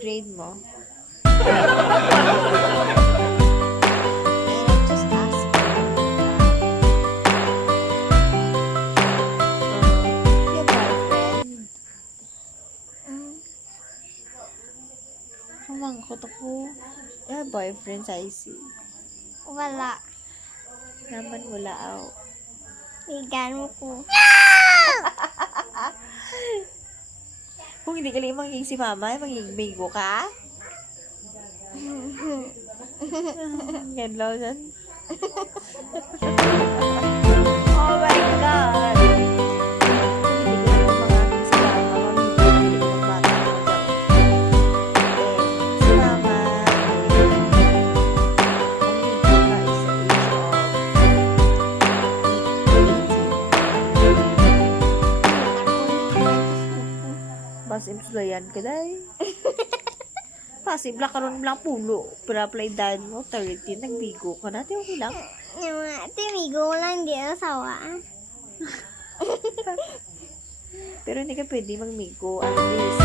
Grade mo? Just ask. Your boyfriend? Kumangkot ako. Your boyfriend sa IC. Wala. Naman wala ako. Higan ko. Kung hindi ka lang manging si mama, manging bigo ka? Yan lang dyan. Oh my God! Kung hindi ka lang manging si mama, manging bigo ka bata mo daw. Si mama, manging ka sa age of 18. Mas imsulayan ka dahi. Possible karon lang pulo. Pero apply dan mo, 30, nagbigo ka natin. Okay lang. Yung mga timigo lang di asawa. Pero hindi ka pwede magmigo. At least,